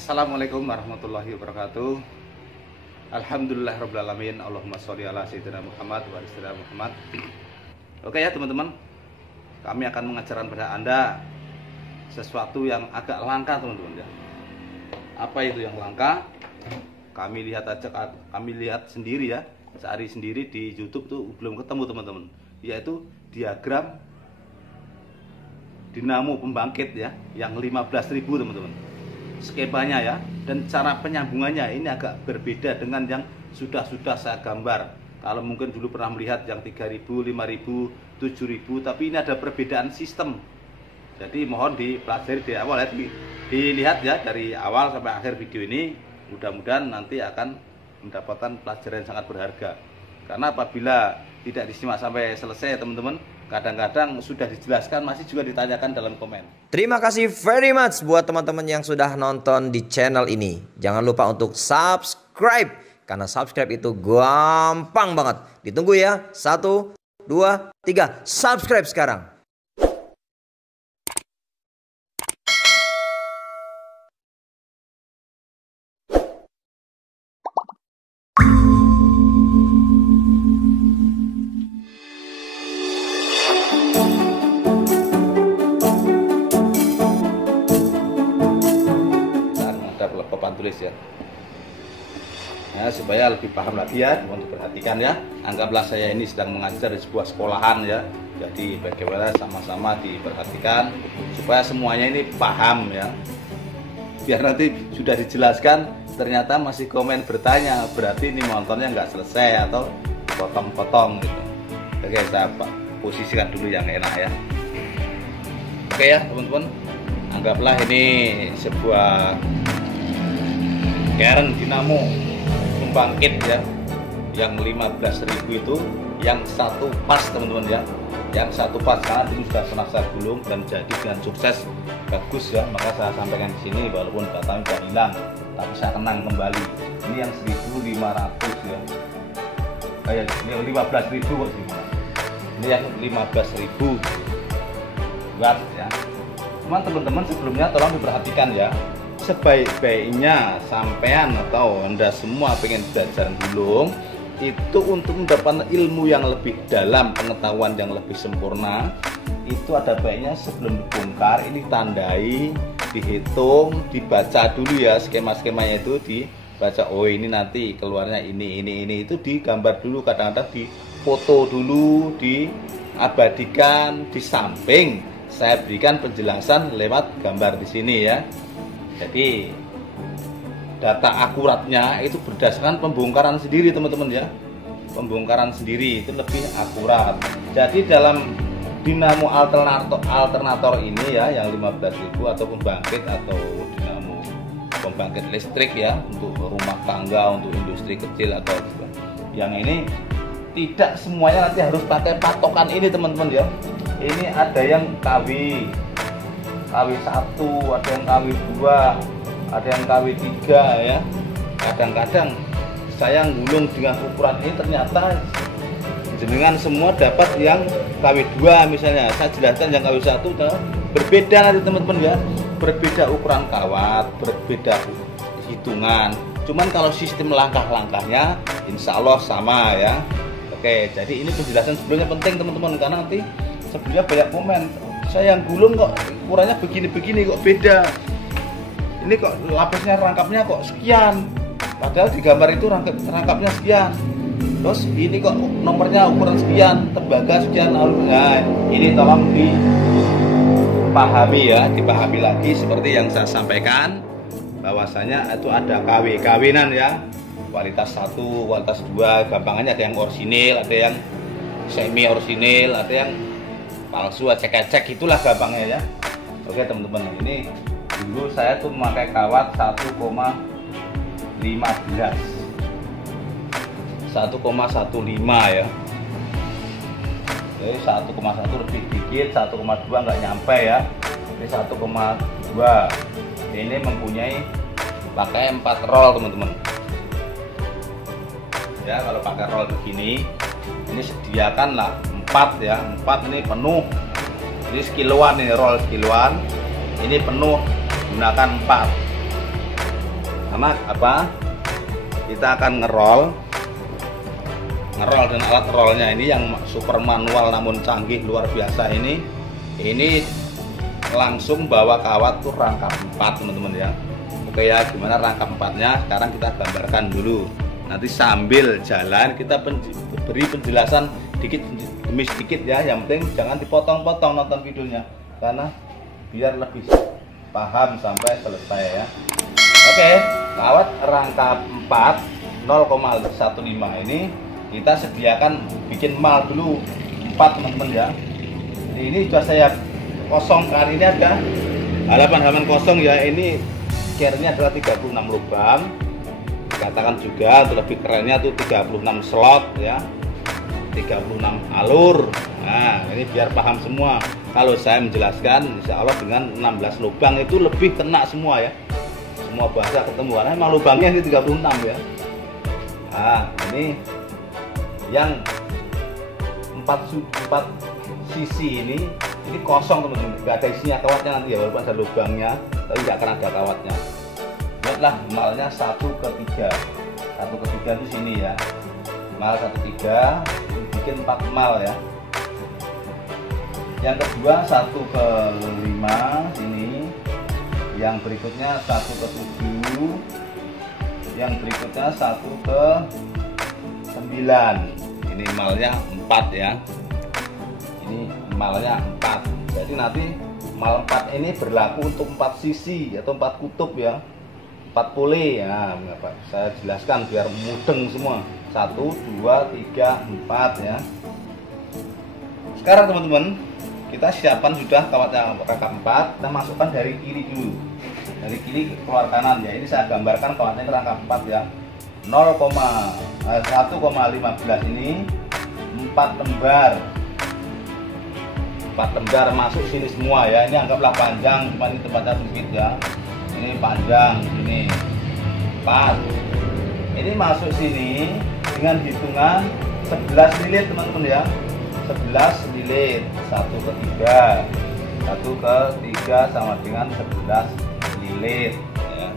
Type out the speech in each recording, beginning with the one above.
Assalamualaikum warahmatullahi wabarakatuh. Alhamdulillah rabbil alamin. Allahumma sholli ala sayyidina Muhammad wa ala Muhammad. Oke ya teman-teman, kami akan mengajarkan pada Anda sesuatu yang agak langka teman-teman ya. Apa itu yang langka? Kami lihat sendiri ya, sehari sendiri di YouTube tuh belum ketemu teman-teman. Yaitu diagram dinamo pembangkit ya, yang 15.000 teman-teman. Skemanya ya, dan cara penyambungannya ini agak berbeda dengan yang sudah saya gambar. Kalau mungkin dulu pernah melihat yang 3.000, 5.000, 7.000, tapi ini ada perbedaan sistem. Jadi mohon dipelajari di awal ya, dilihat ya dari awal sampai akhir video ini. Mudah-mudahan nanti akan mendapatkan pelajaran yang sangat berharga. Karena apabila tidak disimak sampai selesai teman-teman, kadang-kadang sudah dijelaskan masih juga ditanyakan dalam komen. Terima kasih very much buat teman-teman yang sudah nonton di channel ini. Jangan lupa untuk subscribe, karena subscribe itu gampang banget. Ditunggu ya. 1, 2, 3. Subscribe sekarang. Papan tulis ya. Nah, supaya lebih paham lagi ya, mohon diperhatikan ya. Anggaplah saya ini sedang mengajar di sebuah sekolahan ya. Jadi bagaimana sama-sama diperhatikan supaya semuanya ini paham ya. Biar nanti sudah dijelaskan ternyata masih komen bertanya, berarti ini nontonnya nggak selesai atau potong-potong gitu. Oke, saya posisikan dulu yang enak ya. Oke ya teman-teman, anggaplah ini sebuah keren dinamo pembangkit ya, yang 15.000 itu yang satu pas teman-teman ya, yang satu pas karena ini sudah pernah saya gulung dan jadi dengan sukses bagus ya, maka saya sampaikan di sini walaupun datanya sudah hilang tapi saya kenang kembali. Ini yang 1.500 ya, ini 15.000 kok sih, ini yang 15.000 watt ya. Cuman teman-teman sebelumnya tolong diperhatikan ya, sebaik-baiknya sampean atau Anda semua pengen belajar gulung itu untuk mendapatkan ilmu yang lebih dalam, pengetahuan yang lebih sempurna, itu ada baiknya sebelum dibongkar ini tandai, dihitung, dibaca dulu ya, skema-skemanya itu dibaca. Oh ini nanti keluarnya ini itu digambar dulu, kadang-kadang difoto dulu, diabadikan di samping. Saya berikan penjelasan lewat gambar di sini ya. Jadi data akuratnya itu berdasarkan pembongkaran sendiri teman-teman ya. Pembongkaran sendiri itu lebih akurat. Jadi dalam dinamo alternator ini ya, yang 15.000 atau pembangkit atau dinamo pembangkit listrik ya, untuk rumah tangga, untuk industri kecil atau yang ini tidak semuanya nanti harus pakai patokan ini teman-teman ya. Ini ada yang KW 1, ada yang KW 2, ada yang KW 3 ya. Kadang-kadang saya gulung dengan ukuran ini ternyata jenengan semua dapat yang KW 2 misalnya. Saya jelaskan yang KW 1 berbeda nanti teman-teman ya. Berbeda ukuran kawat, berbeda hitungan. Cuman kalau sistem langkah-langkahnya insya Allah sama ya. Oke, jadi ini penjelasan sebelumnya penting teman-teman, karena nanti sebelumnya banyak komen, saya yang gulung kok ukurannya begini-begini kok beda. Ini kok lapisnya rangkapnya kok sekian, padahal di gambar itu rangkapnya sekian. Terus ini kok nomornya ukuran sekian, tembaga sekian. Nah, ini tolong dipahami ya, dipahami lagi seperti yang saya sampaikan, bahwasanya itu ada kawinan ya, kualitas 1, kualitas 2, gampangannya ada yang orsinil, ada yang semi orsinil, ada yang palsu, cek-cek, itulah gampangnya ya. Oke teman-teman, ini dulu saya tuh memakai kawat 1,15 ya. Jadi 1,1 lebih dikit, 1,2 nggak nyampe ya. Ini 1,2. Ini mempunyai pakai 4 roll teman-teman. Ya kalau pakai roll begini, ini sediakanlah 4 ya, 4 ini penuh. Ini sekiloan, ini roll sekiloan, ini penuh, gunakan 4. Karena apa? Kita akan ngerol dan alat rollnya ini yang super manual namun canggih luar biasa ini langsung bawa kawat tuh rangkap 4 teman-teman ya. Oke ya, gimana rangkap 4-nya sekarang kita gambarkan dulu. Nanti sambil jalan kita beri penjelasan dikit demi sedikit ya. Yang penting jangan dipotong-potong nonton videonya, karena biar lebih paham sampai selesai ya. Oke, kawat rangkap 4 0,15 ini kita sediakan bikin mal dulu 4 teman-teman ya. Ini sudah saya kosongkan, ini ada halaman kosong ya. Ini care-nya adalah 36 lubang, dikatakan juga untuk lebih kerennya tuh 36 slot ya, 36 alur. Nah ini biar paham semua. Kalau saya menjelaskan insya Allah dengan 16 lubang itu lebih kena semua ya, semua bahasa ketemu, karena memang lubangnya ini 36 ya. Nah ini yang 4 sisi ini kosong teman-teman, nggak ada isinya kawatnya nanti ya, walaupun ada lubangnya tapi nggak akan ada kawatnya. Buatlah malnya 1/3. 1/3 itu sini ya, mal 1/3 bikin 4 mal ya. Yang kedua 1/5 sini, yang berikutnya 1/7, yang berikutnya 1/9. Ini malnya 4 ya, ini malnya 4. Jadi nanti mal 4 ini berlaku untuk 4 sisi atau 4 kutub ya, 4 pole ya. Saya jelaskan biar mudeng semua. 1, 2, 3, 4 ya. Sekarang teman-teman, kita siapkan sudah kawatnya rangkap 4. Kita masukkan dari kiri dulu, dari kiri keluar kanan ya. Ini saya gambarkan kawatnya rangkap 4 ya. 1,15 ini 4 lembar. 4 lembar masuk sini semua ya. Ini anggaplah panjang, cuma ini tempatnya sedikit ya. Ini panjang, ini 4. Ini masuk sini dengan hitungan 11 lilit teman-teman ya. 11 lilit, 1/3. 1/3 sama dengan 11 lilit ya.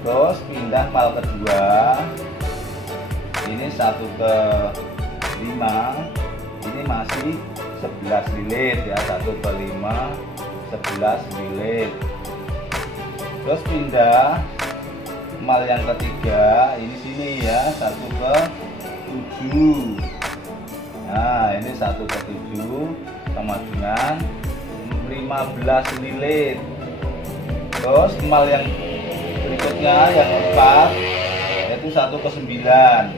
Terus pindah mal kedua. Ini 1/5. Ini masih 11 lilit ya, 1/5 11 lilit. Terus pindah mal yang ketiga, ini sini ya, 1/7. Nah ini 1/7 sama dengan 15 lilit. Terus mal yang berikutnya yang keempat yaitu 1/9,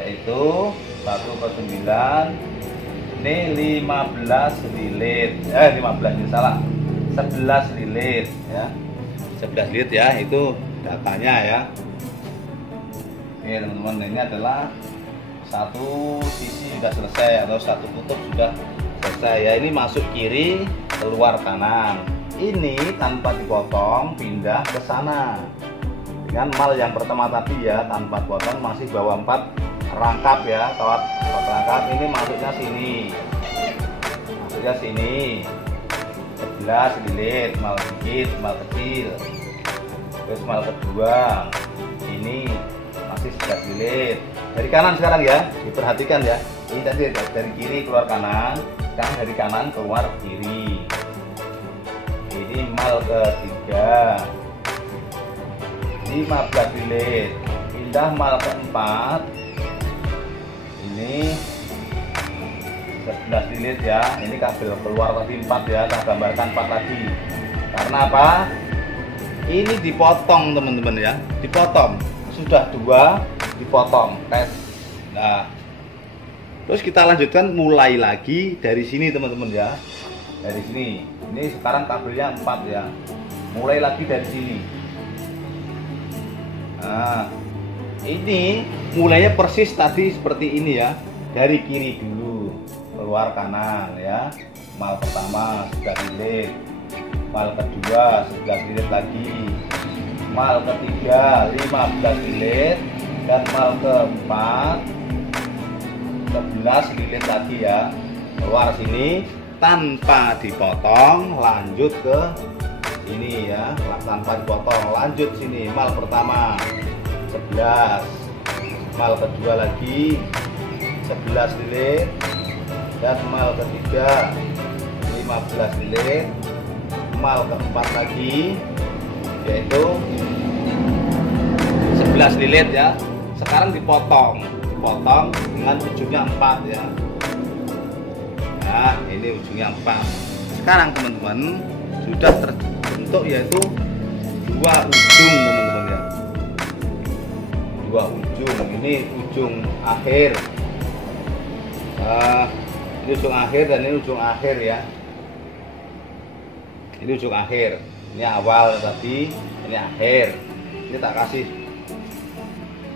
yaitu 1/9 ini 15 lilit. 15 ini salah, 11 lilit ya. 11 lilit ya, itu datanya ya. Oke teman-teman, ini adalah satu sisi sudah selesai atau satu kutub sudah selesai ya. Ini masuk kiri, keluar kanan. Ini tanpa dipotong pindah ke sana dengan mal yang pertama tadi ya, tanpa potong masih bawa 4 rangkap ya, kawat rangkap. Ini masuknya sini, masuknya sini 11 lilit, mal sedikit, mal kecil. Terus mal kedua ini masih 11 lilit. Dari kanan sekarang ya, diperhatikan ya. Ini tadi dari kiri keluar kanan, sekarang dari kanan keluar kiri. Ini mal ketiga 15 lilit. Pindah mal keempat, ini 11 lilit ya. Ini kabel keluar tadi 4 ya, saya gambarkan 4 lagi. Karena apa? Ini dipotong teman-teman ya, dipotong. Sudah 2 dipotong tes. Nah terus kita lanjutkan mulai lagi dari sini teman-teman ya, dari sini. Ini sekarang kabelnya 4 ya, mulai lagi dari sini. Nah ini mulainya persis tadi seperti ini ya, dari kiri dulu keluar kanan ya. Mal pertama 11 lilit, mal kedua 11 lilit lagi, mal ketiga 15 lilit, dan mal keempat 11 lilit lagi ya. Keluar sini tanpa dipotong, lanjut ke ini ya, tanpa dipotong. Lanjut sini, mal pertama 11, mal kedua lagi 11 lilin, dan mal ketiga 15 lilin, mal keempat lagi yaitu 11 lilin ya. Sekarang dipotong dengan ujungnya 4 ya. Nah, ini ujungnya 4. Sekarang teman-teman sudah terbentuk yaitu 2 ujung teman-teman ya. 2 ujung, ini ujung akhir. Ini ujung akhir dan ini ujung akhir ya. Ini ujung akhir. Ini awal tadi, ini akhir. Ini tak kasih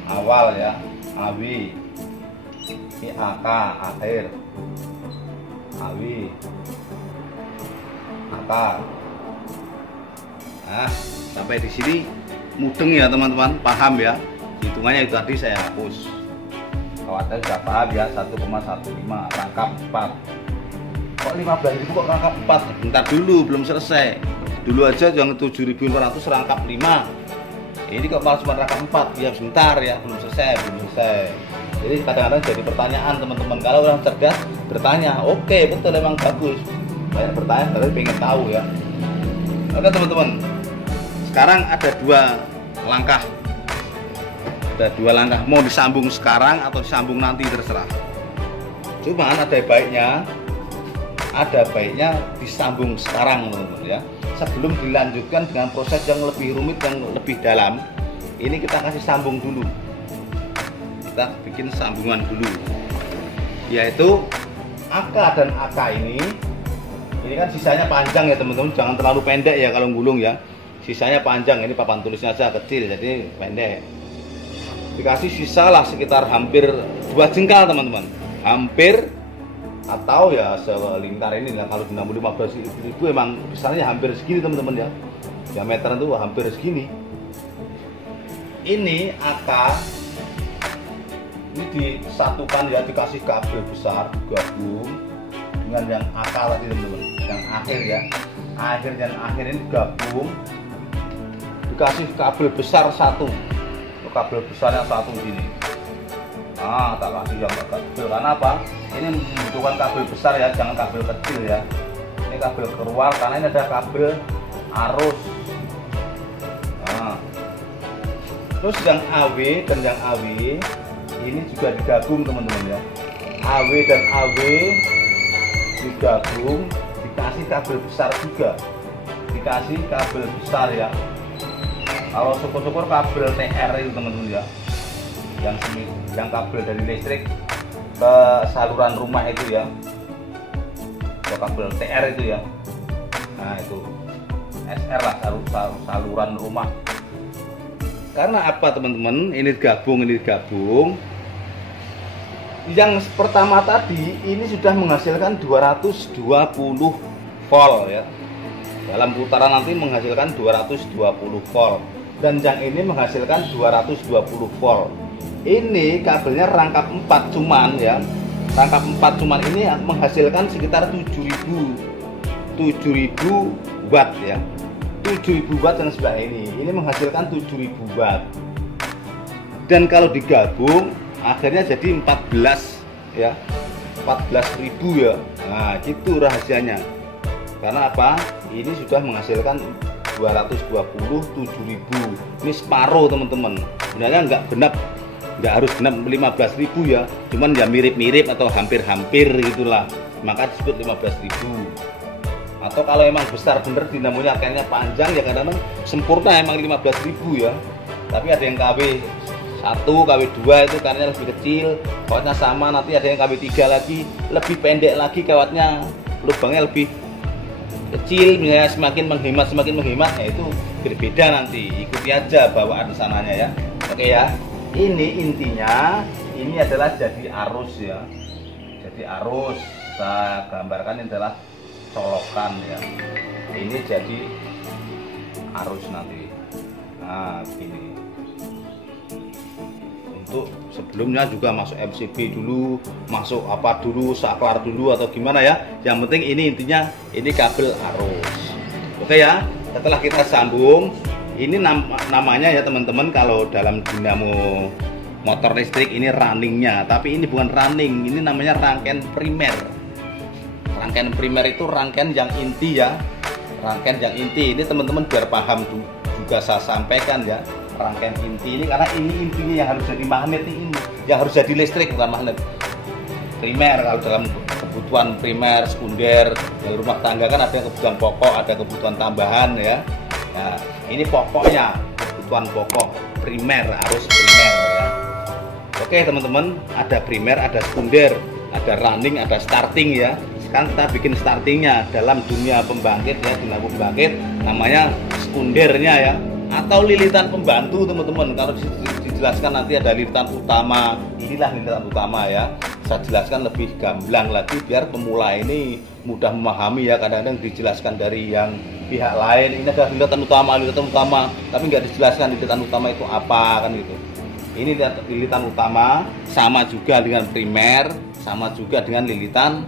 awal ya, awi. Ini AK akhir. Awi. AK. Nah, sampai di sini mudeng ya teman-teman, paham ya? Hitungannya itu tadi saya hapus. Kalau ada sudah paham ya, 1,15 rangkap 4. Kok 15.000 kok rangkap 4? Bentar dulu, belum selesai. Dulu aja yang 7.500 rangkap 5. Ini kok malah cuma rangkap 4. Ya sebentar ya, belum selesai. Jadi kadang-kadang jadi pertanyaan teman-teman. Kalau orang cerdas bertanya, oke, betul, emang bagus. Banyak bertanya, tapi pengen tahu ya. Oke teman-teman, sekarang ada 2 langkah. Ada 2 langkah, mau disambung sekarang atau disambung nanti terserah. Cuman ada baiknya disambung sekarang teman-teman ya. Sebelum dilanjutkan dengan proses yang lebih rumit, yang lebih dalam, ini kita kasih sambung dulu. Kita bikin sambungan dulu, yaitu AK dan AK ini kan sisanya panjang ya teman-teman, jangan terlalu pendek ya kalau gulung ya. Sisanya panjang, ini papan tulisnya aja kecil jadi pendek. Dikasih sisa lah sekitar hampir 2 jengkal teman-teman, hampir, atau ya selingkar ini lah. Kalau 15.000 emang besarnya hampir segini teman-teman ya, diameter itu hampir segini. Ini AK ini disatukan ya, dikasih kabel besar gabung dengan yang AK tadi teman-teman, yang akhir ya, akhir dan akhir ini gabung, dikasih kabel besar 1, kabel besarnya 1 gini. Nah, tak kasih yang kecil karena apa? Ini membutuhkan kabel besar ya, jangan kabel kecil ya. Ini kabel keluar karena ini ada kabel arus. Nah, terus yang AW dan yang AW ini juga digabung teman-teman ya. AW dan AW digabung, dikasih kabel besar juga, dikasih kabel besar ya. Kalau syukur-syukur kabel TR itu teman-teman ya, yang kabel dari listrik ke saluran rumah itu ya, ke kabel TR itu ya. Nah itu SR lah, saluran rumah. Karena apa teman-teman, ini digabung. Yang pertama tadi ini sudah menghasilkan 220 volt ya, dalam putaran nanti menghasilkan 220 volt, dan yang ini menghasilkan 220 volt. Ini kabelnya rangkap 4 cuman ya, rangkap 4 cuman ini menghasilkan sekitar 7.000 watt ya. 7.000 watt yang sebelah ini menghasilkan 7.000 watt, dan kalau digabung akhirnya jadi 14 ya, 14.000 ya. Nah itu rahasianya. Karena apa? Ini sudah menghasilkan 220 7.000. Ini separuh teman-teman. Sebenarnya nggak harus genap 15.000 ya, cuman ya mirip-mirip atau hampir-hampir gitulah, maka disebut 15.000. Atau kalau emang besar bener dinamonya akhirnya panjang ya, kadang-kadang sempurna emang 15.000 ya. Tapi ada yang KW 1, KW 2 itu karetnya lebih kecil, kawatnya sama. Nanti ada yang KW 3 lagi, lebih pendek lagi kawatnya, lubangnya lebih kecil, misalnya semakin menghemat ya, itu berbeda nanti. Ikuti aja bawaan sananya ya. Oke ya. Ini intinya, ini adalah jadi arus ya. Jadi arus, saya gambarkan ini adalah colokan ya. Ini jadi arus nanti. Nah, gini. Untuk sebelumnya juga masuk MCB dulu, masuk apa dulu, saklar dulu atau gimana ya. Yang penting ini intinya ini kabel arus. Oke ya. setelah kita sambung, ini namanya ya teman-teman, kalau dalam dinamo motor listrik ini runningnya, tapi ini bukan running, ini namanya rangkaian primer. Rangkaian primer itu rangkaian yang inti ya, rangkaian yang inti. Ini teman-teman biar paham juga saya sampaikan ya, rangkaian inti ini, karena ini intinya yang harus jadi magnet, ini yang harus jadi listrik, bukan magnet. Primer, kalau dalam kebutuhan primer, sekunder, dalam rumah tangga kan ada yang kebutuhan pokok, ada kebutuhan tambahan ya. Nah, ini pokoknya, kebutuhan pokok primer, arus primer ya. Oke teman-teman, ada primer, ada sekunder, ada running, ada starting ya. Sekarang kita bikin startingnya dalam dunia pembangkit ya, dinamo pembangkit, namanya sekundernya ya, atau lilitan pembantu teman-teman. Kalau dijelaskan nanti ada lilitan utama, inilah lilitan utama ya. Saya jelaskan lebih gamblang lagi biar pemula ini mudah memahami ya. Kadang-kadang dijelaskan dari yang pihak lain, ini ada lilitan utama, tapi nggak dijelaskan lilitan utama itu apa kan gitu. Ini lilitan utama, sama juga dengan primer, sama juga dengan lilitan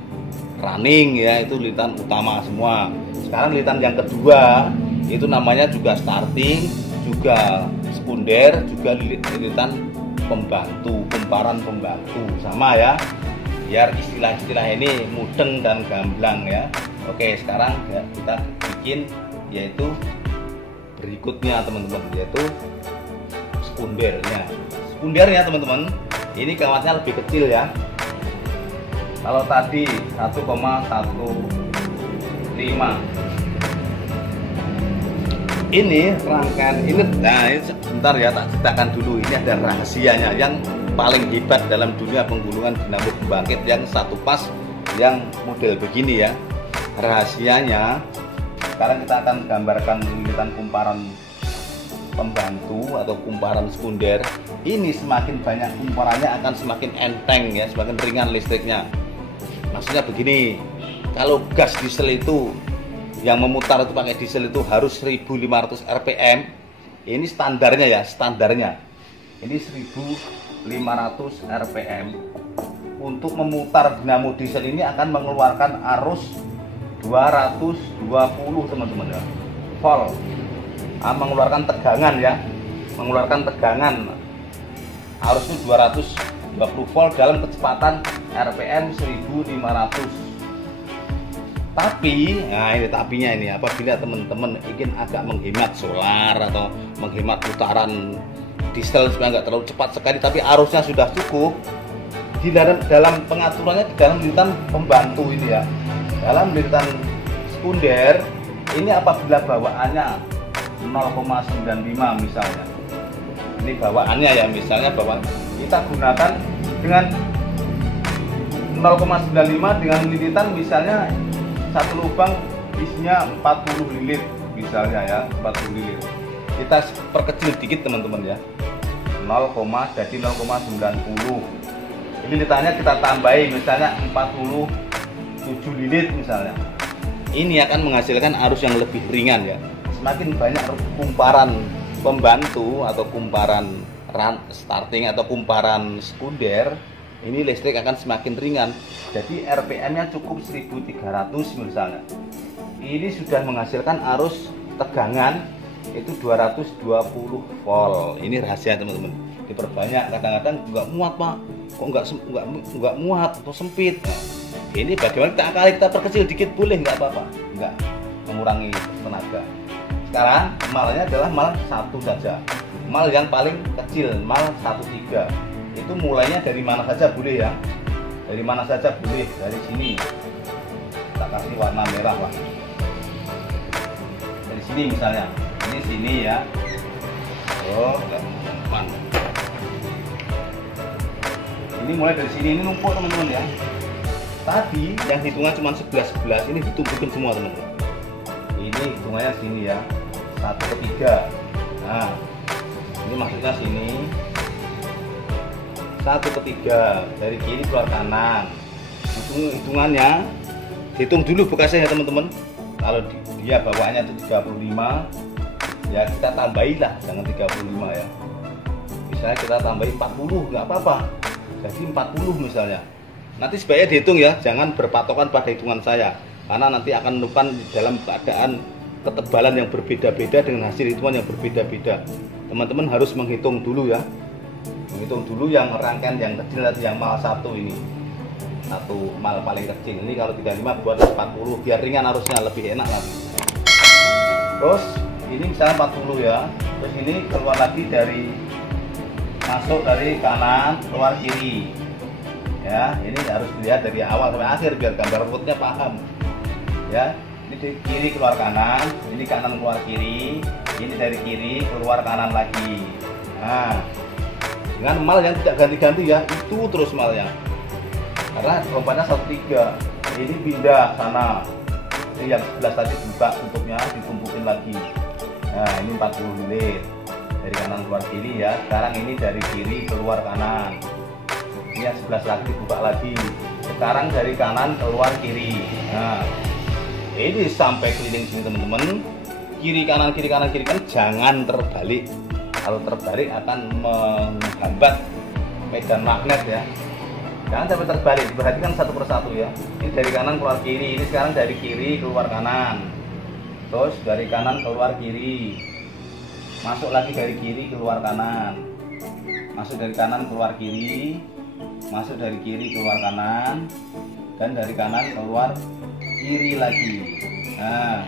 running ya, itu lilitan utama semua. Sekarang lilitan yang kedua itu namanya juga starting, juga sekunder, juga lilitan pembantu, kumparan pembantu, sama ya, biar istilah-istilah ini mudeng dan gamblang ya. Oke, sekarang ya, kita bikin yaitu berikutnya teman-teman, yaitu sekundernya. Sekundernya teman-teman, ini kawatnya lebih kecil ya. Kalau tadi 1,15, ini rangkaian ini, nah ini sebentar ya, tak ceritakan dulu. Ini ada rahasianya yang paling hebat dalam dunia penggulungan dinamo pembangkit yang satu pas yang model begini ya. Rahasianya sekarang kita akan gambarkan lilitan kumparan pembantu atau kumparan sekunder. Ini semakin banyak kumparannya akan semakin enteng ya, semakin ringan listriknya. Maksudnya begini, kalau gas diesel itu yang memutar itu pakai diesel itu harus 1500 rpm. Ini standarnya ya, standarnya. Ini 1500 rpm. Untuk memutar dinamo diesel ini akan mengeluarkan arus 220 teman-teman ya. Volt. Mengeluarkan tegangan ya. Mengeluarkan tegangan. Arusnya 220 volt dalam kecepatan rpm 1500. Tapi, nah ini tapinya ini, apabila teman-teman ingin agak menghemat solar atau menghemat putaran diesel supaya nggak terlalu cepat sekali, tapi arusnya sudah cukup, di dalam pengaturannya di dalam lilitan pembantu ini ya, dalam lilitan sekunder ini apabila bawaannya 0,95 misalnya, ini bawaannya ya, misalnya bawaan kita gunakan dengan 0,95 dengan lilitan misalnya satu lubang isinya 40 lilit misalnya ya, 40 lilit. Kita perkecil dikit teman-teman ya, 0, jadi 0,90. Ini lilitannya kita tambahin misalnya 47 lilit misalnya. Ini akan menghasilkan arus yang lebih ringan ya. Semakin banyak kumparan pembantu atau kumparan starting atau kumparan sekunder, ini listrik akan semakin ringan. Jadi RPM-nya cukup 1300 misalnya. Ini sudah menghasilkan arus tegangan itu 220 volt. Ini rahasia teman-teman. Diperbanyak, kadang-kadang nggak muat Pak. Kok nggak muat atau sempit. Nah, ini bagaimana kita perkecil dikit boleh, nggak apa-apa, nggak mengurangi tenaga. Sekarang malnya adalah mal 1 saja. Mal yang paling kecil, mal 1/3. Itu mulainya dari mana saja boleh ya, dari mana saja boleh, dari sini kita kasih warna merah lah, dari sini misalnya, ini sini ya. Oh teman, ini mulai dari sini, ini numpuk teman-teman ya. Tadi yang hitungan cuma 11 ini ditumpukin semua teman-teman. Ini hitungannya sini ya, 1/3. Nah ini maksudnya sini 1/3 dari kiri keluar kanan. Hitungannya hitung dulu bekasnya ya teman-teman. Kalau dia bawaannya itu 35 ya, kita tambahin lah, jangan 35 ya. Misalnya kita tambahin 40, nggak apa-apa, jadi 40 misalnya. Nanti sebaiknya dihitung ya, jangan berpatokan pada hitungan saya, karena nanti akan menemukan dalam keadaan ketebalan yang berbeda-beda dengan hasil hitungan yang berbeda-beda. Teman-teman harus menghitung dulu ya, menghitung dulu yang rangkaian yang kecil, yang mal 1 ini, 1 mal paling kecil ini kalau 35 buat 40 biar ringan, harusnya lebih enak lagi. Terus ini misalnya 40 ya, terus ini keluar lagi dari, masuk dari kanan keluar kiri ya. Ini harus dilihat dari awal sampai akhir biar gambar ruwetnya paham ya. Ini dari kiri keluar kanan, ini kanan keluar kiri, ini dari kiri keluar kanan lagi. Nah, dengan mal yang tidak ganti-ganti ya, itu terus malnya, karena lompatnya 13. Ini pindah sana, ini yang 11 tadi buka tutupnya, ditumpukin lagi. Nah, ini 40 lilit dari kanan keluar kiri ya. Sekarang ini dari kiri keluar kanan, ini yang 11 lagi dibuka lagi. Sekarang dari kanan keluar kiri. Nah, ini sampai keliling sini teman-teman, kiri kanan kiri kanan kiri kan, jangan terbalik. Kalau terbalik akan menghambat medan magnet ya. Jangan sampai terbalik, perhatikan satu persatu ya. Ini dari kanan keluar kiri, ini sekarang dari kiri keluar kanan, terus dari kanan keluar kiri, masuk lagi dari kiri keluar kanan, masuk dari kanan keluar kiri, masuk dari kiri keluar kanan, dan dari kanan keluar kiri lagi. Nah,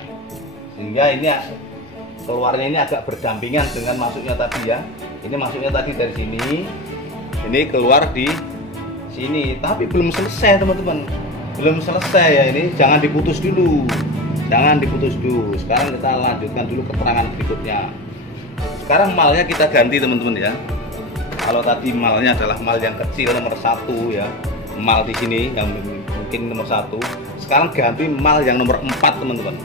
sehingga ini keluarnya ini agak berdampingan dengan masuknya tadi ya. Ini masuknya tadi dari sini, ini keluar di sini, tapi belum selesai teman-teman, belum selesai ya. Ini jangan diputus dulu, jangan diputus dulu. Sekarang kita lanjutkan dulu keterangan berikutnya. Sekarang malnya kita ganti teman-teman ya. Kalau tadi malnya adalah mal yang kecil nomor 1 ya, mal di sini yang mungkin nomor 1. Sekarang ganti mal yang nomor 4 teman-teman.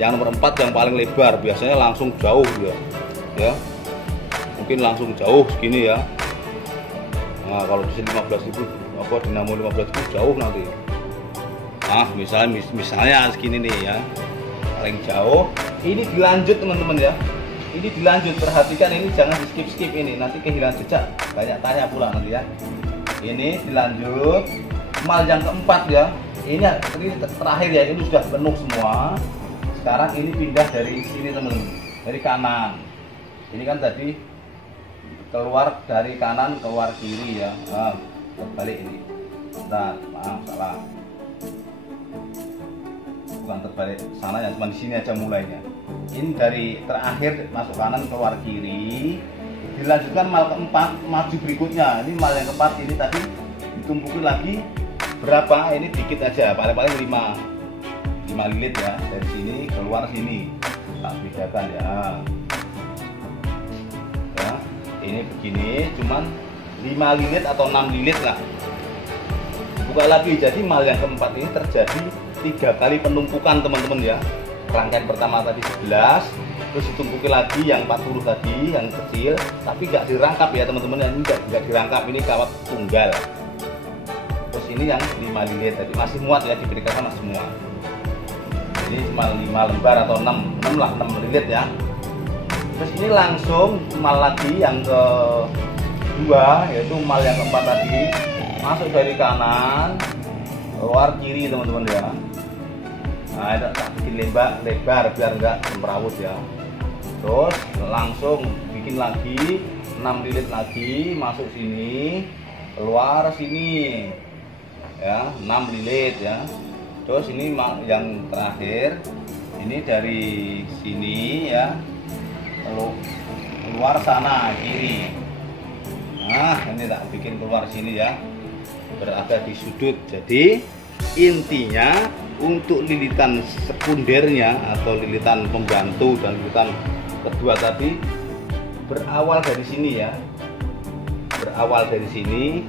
Yang nomor 4 yang paling lebar, biasanya langsung jauh ya, mungkin langsung jauh segini ya. Nah, kalau di sini 15.000 apa dinamo 15.000 jauh nanti. Nah, misalnya segini nih ya, paling jauh. Ini dilanjut teman-teman ya. Ini dilanjut, perhatikan ini, jangan di skip ini, nanti kehilangan jejak, banyak tanya pula nanti ya. Ini dilanjut mal yang keempat ya. Ini terakhir ya, ini sudah penuh semua. Sekarang ini pindah dari sini teman-teman, dari kanan. Ini kan tadi keluar dari kanan keluar kiri ya. Nah, terbalik ini. Bentar, maaf salah. Bukan terbalik sana ya, cuma di sini aja mulainya. Ini dari terakhir masuk kanan keluar kiri. Dilanjutkan mal keempat, maju berikutnya. Ini mal yang keempat ini tadi ditumpukin lagi. Berapa? Ini dikit aja, paling-paling 5 lilit ya, dari sini keluar sini, tak bedakan ya. Ya, ini begini, cuman 5 lilit atau 6 lilit lah. Buka lagi, jadi mal yang keempat ini terjadi 3 kali penumpukan teman-teman ya. Rangkaian pertama tadi 11, terus ditumpukin lagi yang 40 tadi, yang kecil, tapi nggak dirangkap ya teman-teman. Ini nggak dirangkap, ini kawat tunggal. Terus ini yang 5 lilit tadi masih muat ya, diberikan masih muat. Ini cuma 5 lembar atau 6 lilit ya. Terus ini langsung mal lagi yang kedua, yaitu mal yang keempat tadi, masuk dari kanan keluar kiri teman-teman ya. Nah, itu tak bikin lebar biar enggak semrawut ya. Terus langsung bikin lagi 6 lilit lagi, masuk sini keluar sini ya, 6 lilit ya. Terus ini yang terakhir, ini dari sini ya, keluar sana kiri. Nah, ini tak bikin keluar sini ya, berada di sudut. Jadi intinya untuk lilitan sekundernya atau lilitan pembantu dan lilitan kedua tadi berawal dari sini ya, berawal dari sini,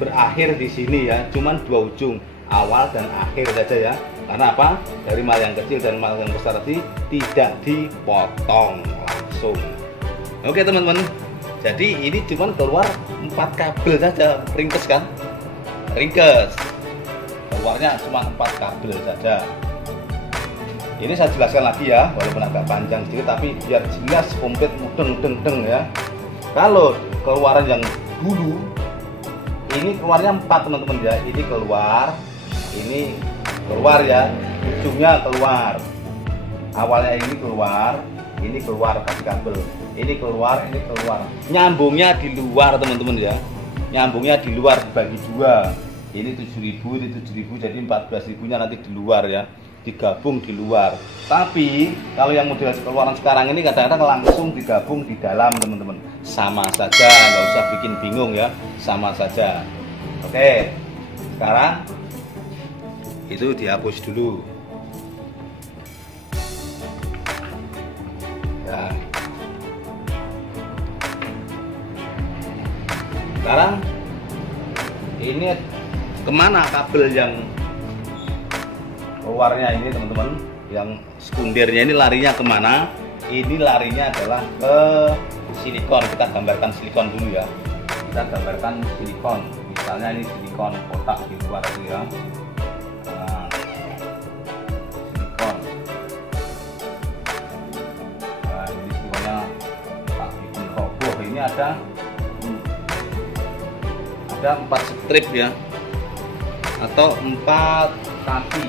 berakhir di sini ya, cuman 2 ujung, awal dan akhir saja ya. Karena apa? Dari mal yang kecil dan mal yang besar tadi tidak dipotong langsung. Oke teman-teman, jadi ini cuman keluar 4 kabel saja, ringkes kan? Ringkes. Keluarnya cuma 4 kabel saja. Ini saya jelaskan lagi ya, walaupun agak panjang sedikit, tapi biar jelas komplit mudeng ya. Kalau keluaran yang dulu, ini keluarnya 4 teman-teman ya. Ini keluar ya, ujungnya keluar. awalnya ini keluar kasih kabel, ini keluar, nyambungnya di luar teman-teman ya, nyambungnya di luar dibagi dua, ini 7.000, ini 7.000, jadi 14.000 nya nanti di luar ya, digabung di luar. Tapi kalau yang model keluaran sekarang ini kadang-kadang langsung digabung di dalam teman-teman, sama saja, nggak usah bikin bingung ya, sama saja. Oke, sekarang itu dihapus dulu ya. Sekarang ini kemana kabel yang keluarnya ini teman-teman, yang sekundernya ini larinya kemana? Ini larinya adalah ke silikon. Kita gambarkan silikon dulu ya, kita gambarkan silikon. Misalnya ini silikon kotak di luar itu ya. Nah, silikon. Nah, ini silikonnya tak bikin roboh. Ini ada 4 strip ya, atau 4 kaki.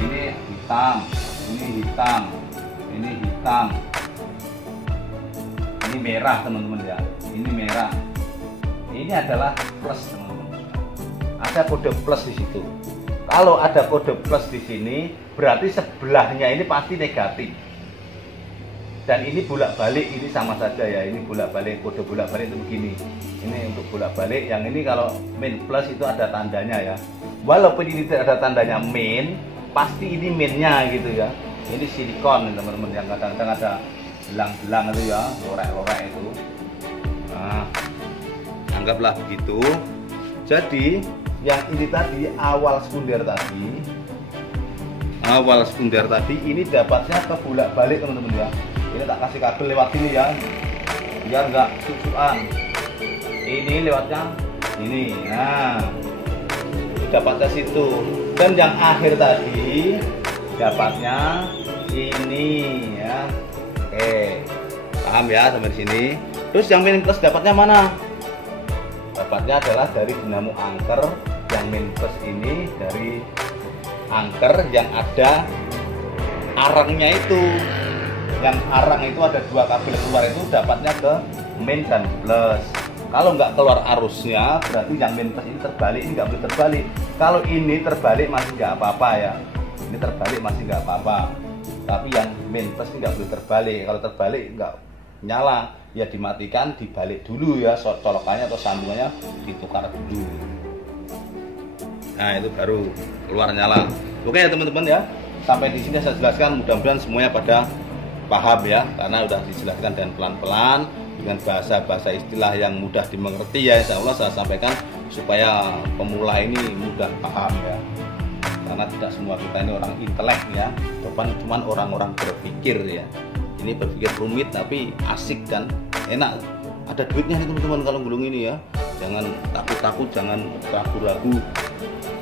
Ini hitam, ini hitam, ini hitam, ini merah teman-teman ya, ini merah. Ini adalah plus teman-teman. Ada kode plus di situ. Kalau ada kode plus di sini, berarti sebelahnya ini pasti negatif. Dan ini bolak-balik, ini sama saja ya. Ini bolak-balik, kode bolak-balik itu begini. Ini untuk bolak-balik. Yang ini kalau min plus itu ada tandanya ya. Walaupun ini tidak ada tandanya min, pasti ini minnya gitu ya. Ini silikon teman-teman, yang kadang-kadang ada belang-belang itu ya, lorek-lorek itu. Nah, anggaplah begitu. Jadi yang ini tadi awal sekunder tadi ini dapatnya ke bolak-balik teman-teman ya. Ini tak kasih kabel lewat sini ya, biar nggak susuan. Ini lewatnya ini, nah dapatnya situ. Dan yang akhir tadi dapatnya ini ya. Oke, paham ya sampai sini. Terus yang min plus dapatnya mana? Dapatnya adalah dari dinamo angker. Yang min plus ini dari angker yang ada arangnya itu. Yang arang itu ada 2 kabel keluar, itu dapatnya ke min dan plus. Kalau nggak keluar arusnya, berarti yang min plus ini terbalik. Ini nggak boleh terbalik. Kalau ini terbalik masih nggak apa-apa ya. Ini terbalik masih nggak apa-apa. Tapi yang min plus ini nggak boleh terbalik. Kalau terbalik nggak nyala, ya dimatikan, dibalik dulu ya, colokannya atau sambungannya ditukar dulu. Nah itu baru keluar nyala. Oke ya teman-teman ya, sampai di sini saya jelaskan. Mudah-mudahan semuanya pada paham ya, karena sudah dijelaskan dan pelan-pelan dengan bahasa-bahasa istilah yang mudah dimengerti ya. Insya Allah saya sampaikan supaya pemula ini mudah paham ya, karena tidak semua kita ini orang intelek ya, cuma orang-orang berpikir ya. Ini berpikir rumit tapi asik kan, enak, ada duitnya nih teman-teman kalau gulung ini ya. Jangan takut-takut, jangan ragu-ragu,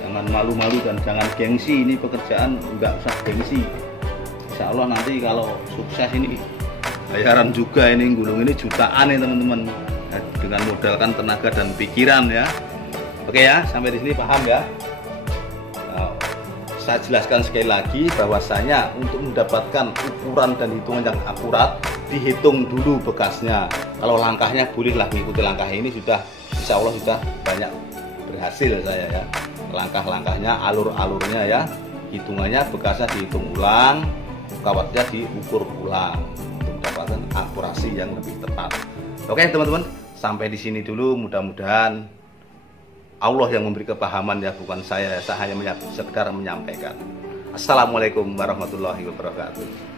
jangan malu-malu, dan jangan gengsi. Ini pekerjaan nggak usah gengsi. Insya Allah nanti kalau sukses ini bayaran juga, ini gulung ini jutaan ya teman-teman, dengan modalkan tenaga dan pikiran ya. Oke ya, sampai di sini paham ya. Nah, saya jelaskan sekali lagi bahwasanya untuk mendapatkan ukuran dan hitungan yang akurat, dihitung dulu bekasnya. Kalau langkahnya bolehlah mengikuti langkah ini, sudah insya Allah sudah banyak berhasil saya ya. Langkah-langkahnya, alur-alurnya ya, hitungannya, bekasnya dihitung ulang, kawatnya diukur ulang untuk mendapatkan akurasi yang lebih tepat. Oke teman-teman, sampai di sini dulu. Mudah-mudahan Allah yang memberi kepahaman ya, bukan saya hanya sekedar menyampaikan. Assalamualaikum warahmatullahi wabarakatuh.